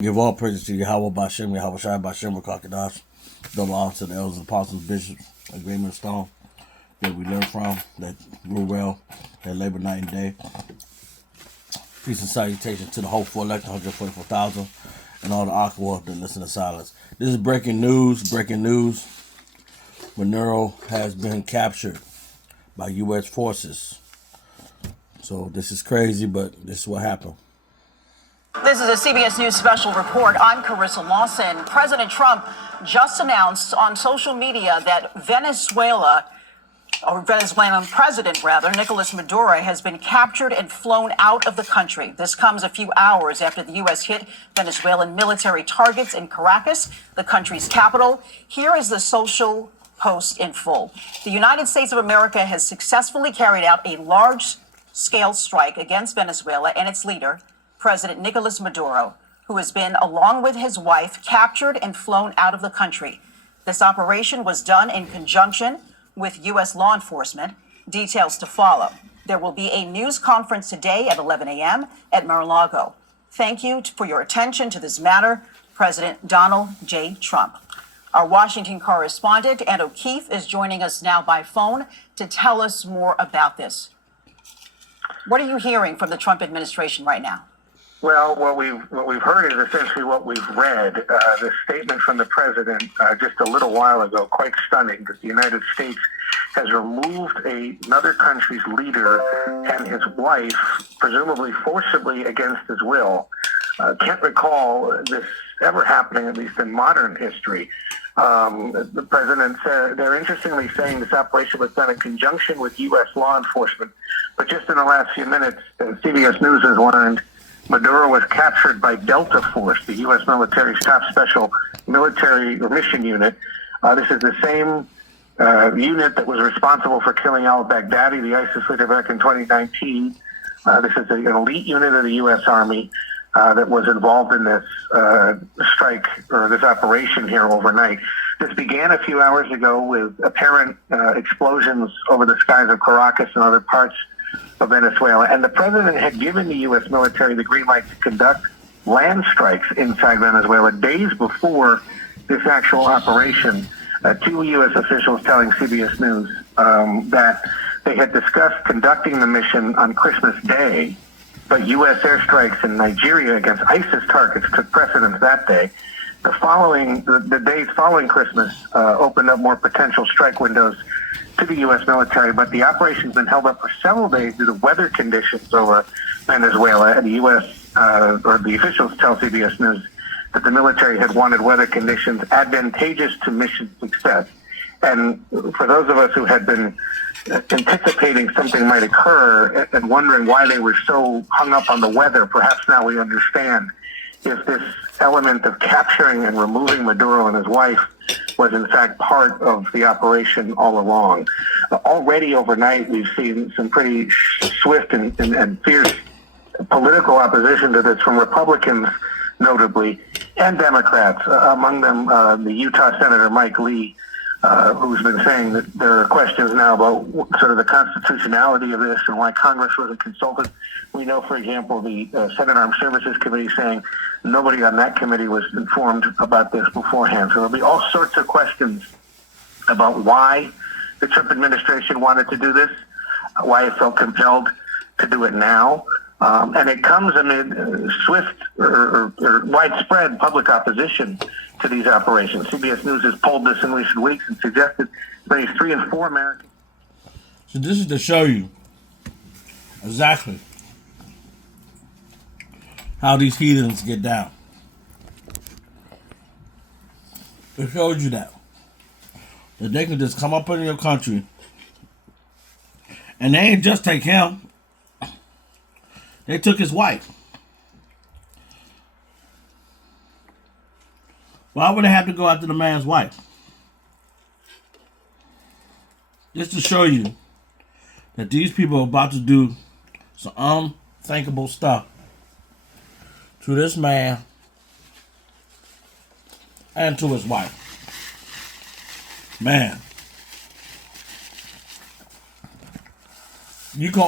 Give all praises to Yahweh Bashem, Yahweh Shai Bashem, Rakakadash. Double honor to the elders, apostles, bishops, agreement stone that we learn from, that rule well, that labor night and day. Peace and salutation to the hopeful elect, 144,000, and all the aqua that listen to silence. This is breaking news. Maduro has been captured by U.S. forces. So this is crazy, but this is what happened. This is a CBS News special report. I'm Carissa Lawson. President Trump just announced on social media that Venezuelan president, Nicolas Maduro, has been captured and flown out of the country. This comes a few hours after the U.S. hit Venezuelan military targets in Caracas, the country's capital. Here is the social post in full. The United States of America has successfully carried out a large-scale strike against Venezuela and its leader, President Nicolas Maduro, who has been, along with his wife, captured and flown out of the country. This operation was done in conjunction with U.S. law enforcement. Details to follow. There will be a news conference today at 11 a.m. at Mar-a-Lago. Thank you for your attention to this matter, President Donald J. Trump. Our Washington correspondent, Ann O'Keefe, is joining us now by phone to tell us more about this. What are you hearing from the Trump administration right now? Well, what we've heard is essentially what we've read. The statement from the president just a little while ago, quite stunning, that the United States has removed another country's leader and his wife, presumably forcibly against his will. Can't recall this ever happening, at least in modern history. The president said, they're interestingly saying this operation was done in conjunction with U.S. law enforcement. But just in the last few minutes, CBS News has learned Maduro was captured by Delta Force, the U.S. military's top special military or mission unit. This is the same unit that was responsible for killing al-Baghdadi, the ISIS leader, back in 2019. This is an elite unit of the U.S. Army that was involved in this strike or this operation here overnight. This began a few hours ago with apparent explosions over the skies of Caracas and other parts of Venezuela, and the president had given the U.S. military the green light to conduct land strikes inside Venezuela days before this actual operation. Two U.S. officials telling CBS News that they had discussed conducting the mission on Christmas Day, but U.S. airstrikes in Nigeria against ISIS targets took precedence that day. The days following Christmas opened up more potential strike windows to the U.S. military, but the operation's been held up for several days due to weather conditions over Venezuela. And the U.S. Or the officials tell CBS News that the military had wanted weather conditions advantageous to mission success. And for those of us who had been anticipating something might occur and wondering why they were so hung up on the weather, perhaps now we understand if this element of capturing and removing Maduro and his wife was in fact part of the operation all along. Already overnight, we've seen some pretty swift and fierce political opposition to this from Republicans, notably, and Democrats. Among them, the Utah Senator Mike Lee, who's been saying that there are questions now about sort of the constitutionality of this and why Congress wasn't consulted. We know, for example, the Senate Armed Services Committee saying nobody on that committee was informed about this beforehand. So there'll be all sorts of questions about why the Trump administration wanted to do this, why it felt compelled to do it now. And it comes amid swift or widespread public opposition to these operations. CBS News has polled this in recent weeks and suggested maybe 3 in 4 Americans. So this is to show you exactly how these heathens get down. It shows you that they can just come up in your country and they ain't just take him. They took his wife. Why would they have to go after the man's wife? Just to show you that these people are about to do some unthinkable stuff to this man and to his wife. Man, you can